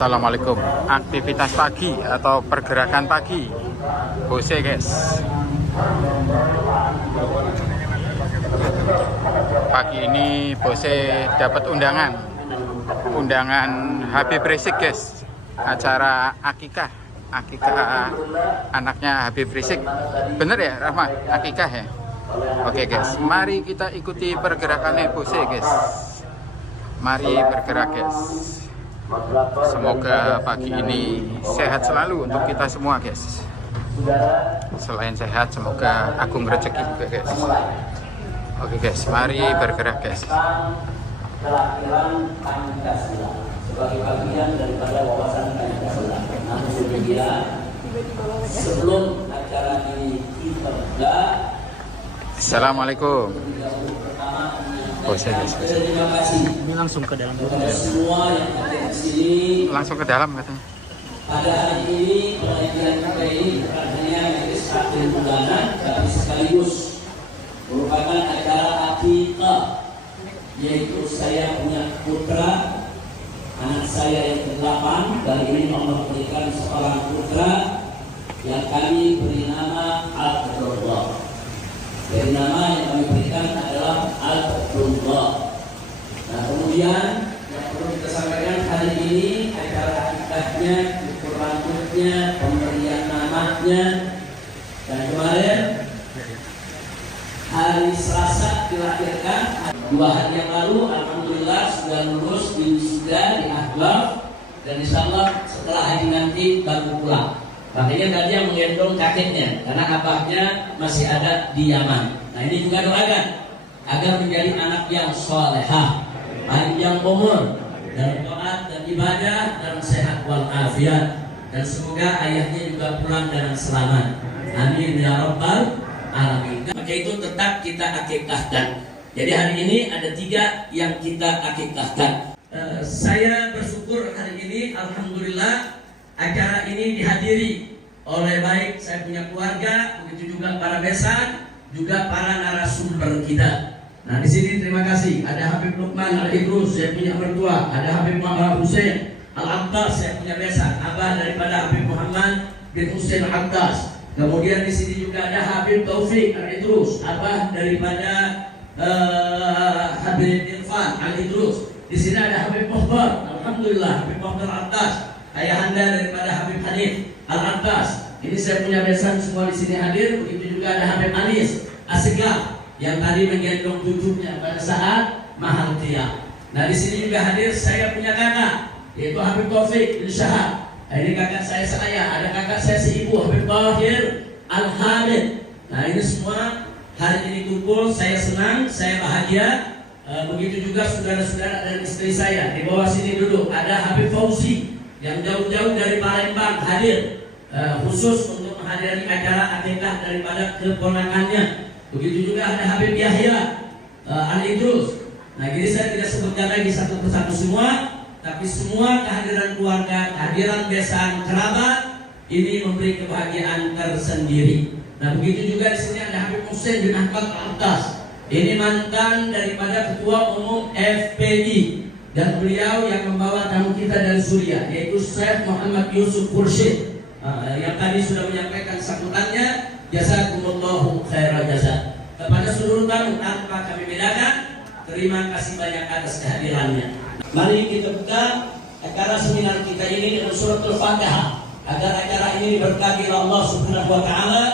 Assalamualaikum. Aktivitas pagi atau pergerakan pagi Bose guys. Pagi ini Bose dapat undangan Habib Rizik guys. Acara akikah anaknya Habib Rizik. Bener ya Rahma? Akikah ya? Oke guys, mari kita ikuti pergerakannya Bose guys. Mari bergerak guys. Semoga pagi ini sehat selalu untuk kita semua guys. Selain sehat, semoga agung rezeki juga guys. Oke guys, mari bergerak guys. Kelahiran Pancasila sebagai bagian daripada wawasan Pancasila. Namun demikian, sebelum acara ini kita buka, Assalamualaikum. Terima kasih. Ini langsung ke dalam. Semua yang ada di sini. Langsung ke dalam katanya. Pada hari ini pengajian kita ini bukan hanya majelis taklim bulanan, tapi sekaligus merupakan acara akikah, yaitu saya punya putra, anak saya yang ke-8. Kali ini Allah berikan seorang putra yang kami beri nama Abdullah. Dari nama yang kami berikan adalah Abdullah. Nah, kemudian yang perlu kita sampaikan hari ini acara akikahnya, ukur rambutnya, pemberian namanya. Dan kemarin hari Selasa dilahirkan. 2 hari yang lalu alhamdulillah sudah lulus di wisuda di Ahlaf, dan insyaallah setelah hari nanti baru pulang. Makanya tadi yang menggendong kakeknya, karena abahnya masih ada di Yaman. Nah, ini juga doakan agar menjadi anak yang solehah, panjang umur, dalam taat dan ibadah, dalam sehat walafiat, dan semoga ayahnya juga pulang dengan selamat. Amin ya rabbal alamin. Maka itu tetap kita akikahkan. Jadi hari ini ada 3 yang kita akikahkan. Saya bersyukur hari ini alhamdulillah acara ini dihadiri oleh baik saya punya keluarga, begitu juga para besan, juga para narasumber kita. Nah, di sini terima kasih ada Habib Luqman Al-Idrus, saya punya mertua, ada Habib Muhammad Hussein Al-Abbas, saya punya besan, abah daripada Habib Muhammad bin Hussein Al-Abbas. Kemudian di sini juga ada Habib Taufik Al-Idrus, abah daripada Habib Irfan Al-Idrus. Di sini ada Habib Muhtar, alhamdulillah Habib Muhtar Al-Abbas, ayahanda daripada Habib Hanif Al-Abbas. Ini saya punya besan semua di sini hadir. Begitu juga ada Habib Anis Asegaf yang tadi menggendong cucunya pada saat mahal tia. Nah, di sini juga hadir saya punya kakak, yaitu Habib Taufik bin Syahab. Nah, ini kakak saya, ada kakak saya seibu Habib Tahir Al-Hamid. Nah, ini semua hari ini kumpul, saya senang, saya bahagia. Begitu juga saudara-saudara dan istri saya. Di bawah sini duduk ada Habib Fauzi yang jauh-jauh dari Palembang hadir khusus untuk menghadiri acara akikah daripada keponakannya. Begitu juga ada Habib Yahya Al-Idrus. Nah, jadi saya tidak sebutkan lagi satu persatu semua, tapi semua kehadiran keluarga, kehadiran besan, kerabat ini memberi kebahagiaan tersendiri. Nah, begitu juga di sini ada Habib Hussein bin Ahmad Al-Atas. Ini mantan daripada Ketua Umum FPI, dan beliau yang membawa tamu kita dari Suriah, yaitu Syekh Muhammad Yusuf Khursyid, yang tadi sudah menyampaikan sambutannya. Jazakumullahu khairan jazaa. Kepada seluruh tamu tanpa kami bedakan, terima kasih banyak atas kehadirannya. Mari kita buka acara seminar kita ini dengan surat Al-Fatihah, agar acara ini diberkati oleh Allah Subhanahu wa taala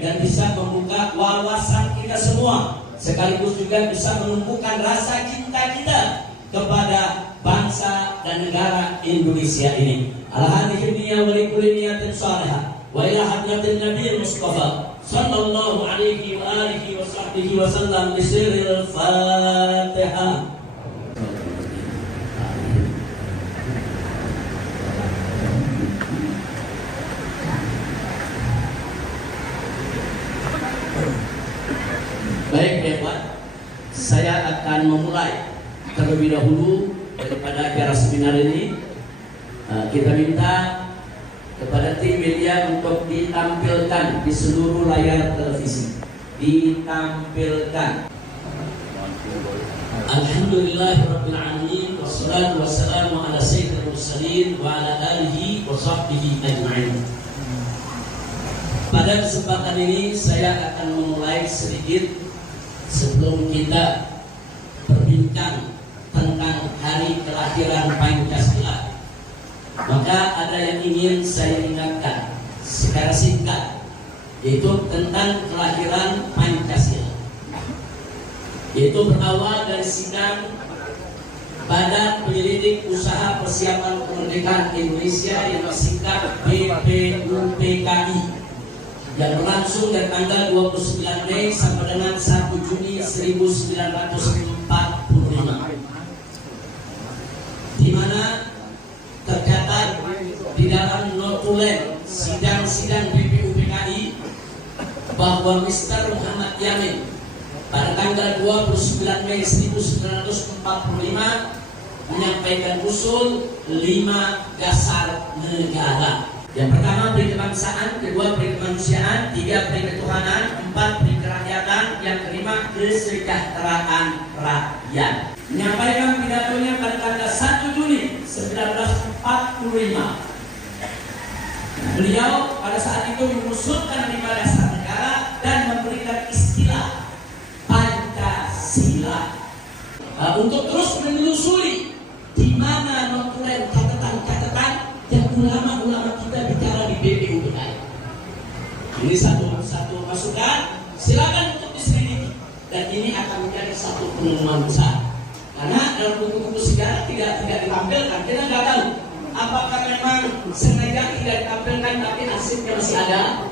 dan bisa membuka wawasan kita semua, sekaligus juga bisa menumbuhkan rasa cinta kita kepada bangsa dan negara Indonesia ini. Al-hadhihi niyya wa likulli niyatin salihah wa ila hadratin Nabi Mustafa sallallahu alaihi wa alihi wa sahbihi wa sallam bi sirril Fatihah. Baik, hebat. Saya akan memulai terlebih dahulu daripada acara seminar ini. Kita minta kepada tim media untuk ditampilkan di seluruh layar televisi. Ditampilkan Alhamdulillahirabbil alamin wassalatu wassalamu ala sayyidil mursalin wa ala alihi wa sahbihi ajma'in. Pada kesempatan ini saya akan memulai sedikit sebelum kita berbincang tentang hari kelahiran Pancasila. Maka ada yang ingin saya ingatkan secara singkat, yaitu tentang kelahiran Pancasila. Yaitu berawal dari sidang Badan Penyelidik Usaha Persiapan Kemerdekaan Indonesia yang disingkat BPUPKI yang berlangsung dari tanggal 29 Mei sampai dengan 1 Juni 1945, di mana tercatat di dalam notulen sidang-sidang BPUPKI bahwa Mr. Muhammad Yamin pada tanggal 29 Mei 1945 menyampaikan usul 5 dasar negara. Yang pertama peri kebangsaan, kedua peri kemanusiaan, tiga peri ketuhanan, empat peri kerakyatan, yang kelima kesejahteraan rakyat. Menyampaikan pidatonya pada tanggal 1 Juni 1945. Beliau pada saat itu mengusulkan 5 dasar negara dan memberikan istilah Pancasila. Untuk terus menelusuri di mana notulen catatan-catatan yang ulama-ulama kita bicara di BPUPKI. Ini satu masukan, silakan untuk diselidiki, dan ini akan menjadi satu penemuan besar. Karena dalam buku-buku sejarah tidak ditampilkan, kita nggak tahu apakah memang sengaja tidak ditampilkan tapi arsipnya masih ada,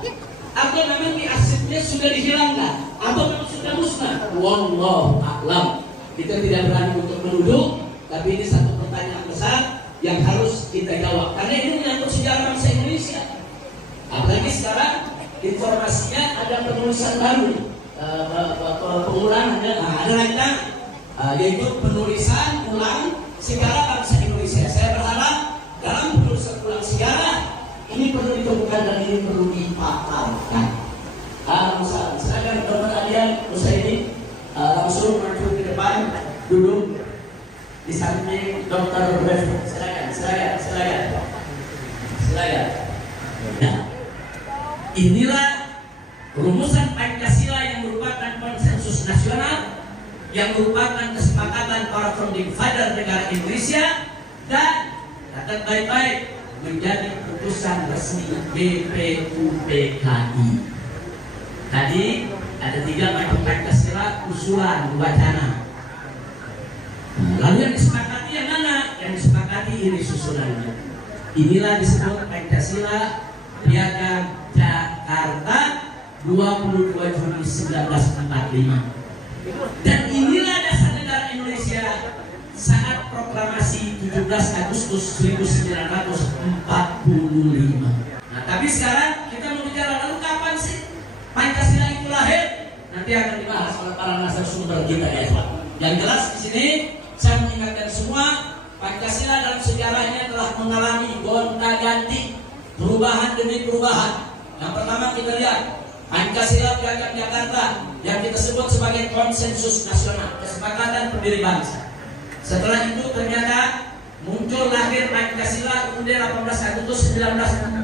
atau memang di arsipnya sudah dihilangkan, atau memang sudah musnah. Wallahu a'lam. Kita tidak berani untuk menuduh, tapi ini satu pertanyaan besar yang harus kita jawab, karena ini menyangkut sejarah bangsa Indonesia. Apalagi sekarang informasinya ada penulisan baru, pengulangan ada rancangan, yaitu penulisan ulang sejarah bangsa Indonesia. Saya berharap dalam penulisan ulang sejarah ini perlu ditemukan dan ini perlu dipaparkan. Silakan teman kalian ini langsung maju ke depan, duduk di samping Dr. Brevi. Silakan. Nah, inilah rumusan Pancasila yang merupakan konsensus nasional, yang merupakan kesepakatan para founding father negara Indonesia, dan catat baik-baik menjadi putusan resmi BPUPKI. Tadi ada 3 macam Pancasila usulan wacana. Lalu yang disepakati yang mana? Yang disepakati ini susunannya. Inilah disebut Pancasila Piagam Jakarta 22 Juni 1945. Dan inilah dasar negara Indonesia saat proklamasi 17 Agustus 1945. Nah, tapi sekarang kita mau bicara, lalu kapan sih Pancasila itu lahir? Nanti akan dibahas oleh para narasumber kita ya. Yang jelas di sini saya mengingatkan semua, Pancasila dalam sejarahnya telah mengalami gonta-ganti, perubahan demi perubahan. Yang pertama kita lihat Pancasila Piagam Jakarta yang kita sebut sebagai konsensus nasional, kesepakatan pendiri bangsa. Setelah itu ternyata muncul lahir Pancasila kemudian 18 Agustus 1945.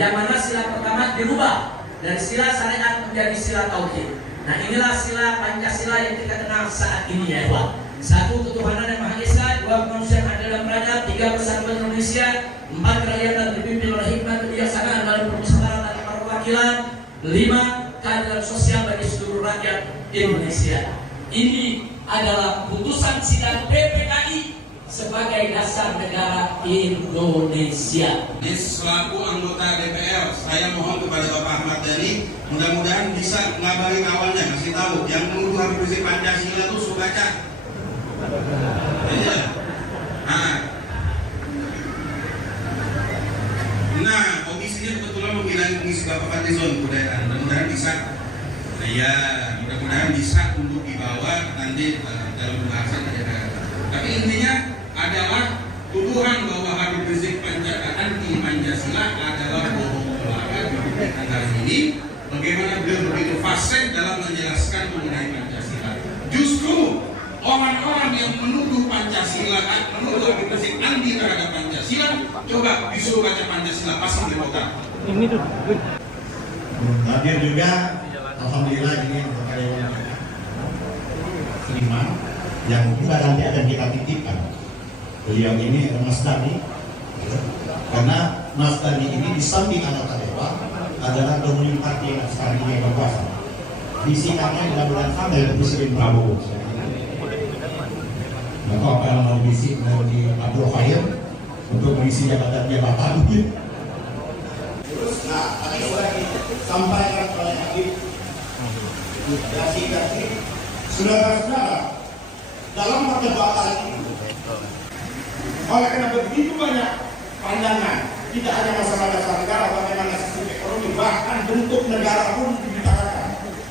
Yang mana sila pertama dirubah dari sila syariat menjadi sila tauhid. Nah, inilah sila Pancasila yang kita kenal saat ini ya, Pak. 1 ketuhanan yang Maha Esa, 2 kemanusiaan adil dan beradab, 3 persatuan Indonesia, 4 kerakyatan dipimpin oleh hikmat kebijaksanaan dalam permusyawaratan dan perwakilan, 5 keadilan sosial bagi seluruh rakyat Indonesia. Ini adalah putusan sidang BPKI sebagai dasar negara Indonesia. Ini selaku anggota DPR, saya mohon kepada Bapak Ahmad Dhani, mudah-mudahan bisa ngabari kawannya, kasih tahu yang menuduh Habib Rizik Pancasila itu Subaca. Iya. Nah, komisinya kebetulan membidangi komisi Bapak Fadlizon Budaya, mudah-mudahan bisa. Ya, mudah-mudahan bisa untuk dibawa nanti dalam pembahasan DPR. Tapi intinya adalah tuduhan bahwa Habib Rizik anti Pancasila adalah bohong belaka di negara ini. Bagaimana beliau begitu fasih dalam menjelaskan mengenai Pancasila. Justru Coba disuruh baca Pancasila pasti belepotan. Ini tuh. Hadir juga, alhamdulillah ini untuk karyawan Seniman yang kita nanti akan kita titipkan. Beliau ini Mas Dani, karena Mas Dani ini di samping anggota dewan adalah ruling parti yang sekarang ini berkuasa. Bisikannya mudah-mudahan sama dengan Presiden Prabowo. Maka apa yang mau bisik dari Abdul Khair untuk mengisi jabatan terus, nah, tadi lagi sampaikan oleh Habib Yassi, saudara-saudara, dalam perdebatan ini, oleh karena begitu banyak pandangan, tidak hanya masalah dasar negara, bagaimana sistem ekonomi, bahkan bentuk negara pun dibicarakan.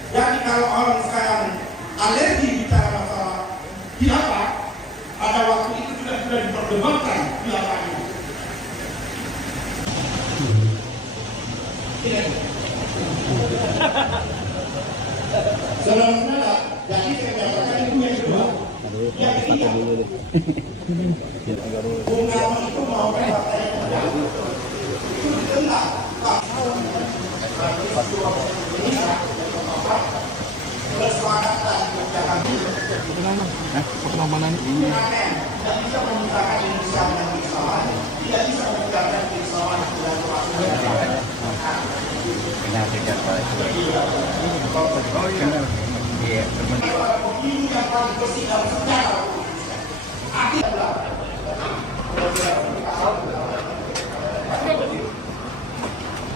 Jadi kalau orang sekarang alergi bicara masalah khilafah, pada waktu itu sudah diperdebatkan khilafah ini. Saudara-saudara, jadi saya katakan itu yang kedua. Yang ketiga, Bung Karno itu mau partai itu ditentang. Bersemangat dan berjalan. Perlambatan ini. Tidak bisa menciptakan Indonesia yang bersama, tidak bisa menciptakan bersama dengan Benar tidak Pak. Oh iya. Iya, teman. Ini yang paling bersih dalam sejarah.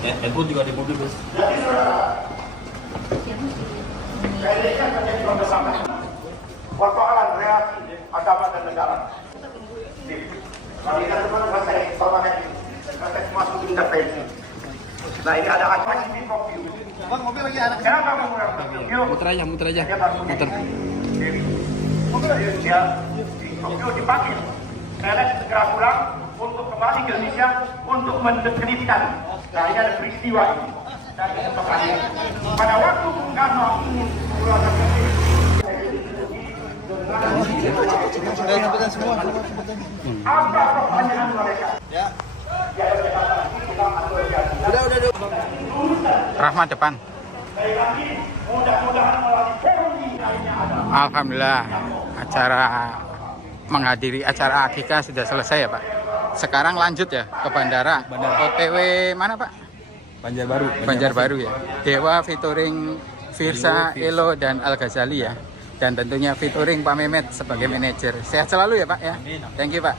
Handphone juga di mobil, Bos. Jadi saudara, KDK menjadi pembesaran persoalan relasi agama dan negara. Kalau kita teman-teman saya informasi saya masuk intervensi. Nah ini ada acara di mobil. Bang, mobil lagi anak. Kenapa kamu menggunakan Muter aja. Muter. Dia di Tokyo dipanggil. Saya segera pulang untuk kembali ke Indonesia untuk mendeskripsikan. Nah ini ada peristiwa ini. Dan pada waktu Bung Karno ingin mengeluarkan apa pertanyaan mereka? Ya. Udah. Rahmat depan. Alhamdulillah, acara menghadiri acara akikah sudah selesai ya Pak. Sekarang lanjut ya ke bandara. OTW mana Pak? Banjarbaru ya. Dewa featuring Firsa, Elo dan Al Ghazali ya. Dan tentunya featuring Pak Mehmet sebagai manajer. Sehat selalu ya Pak ya. Thank you Pak.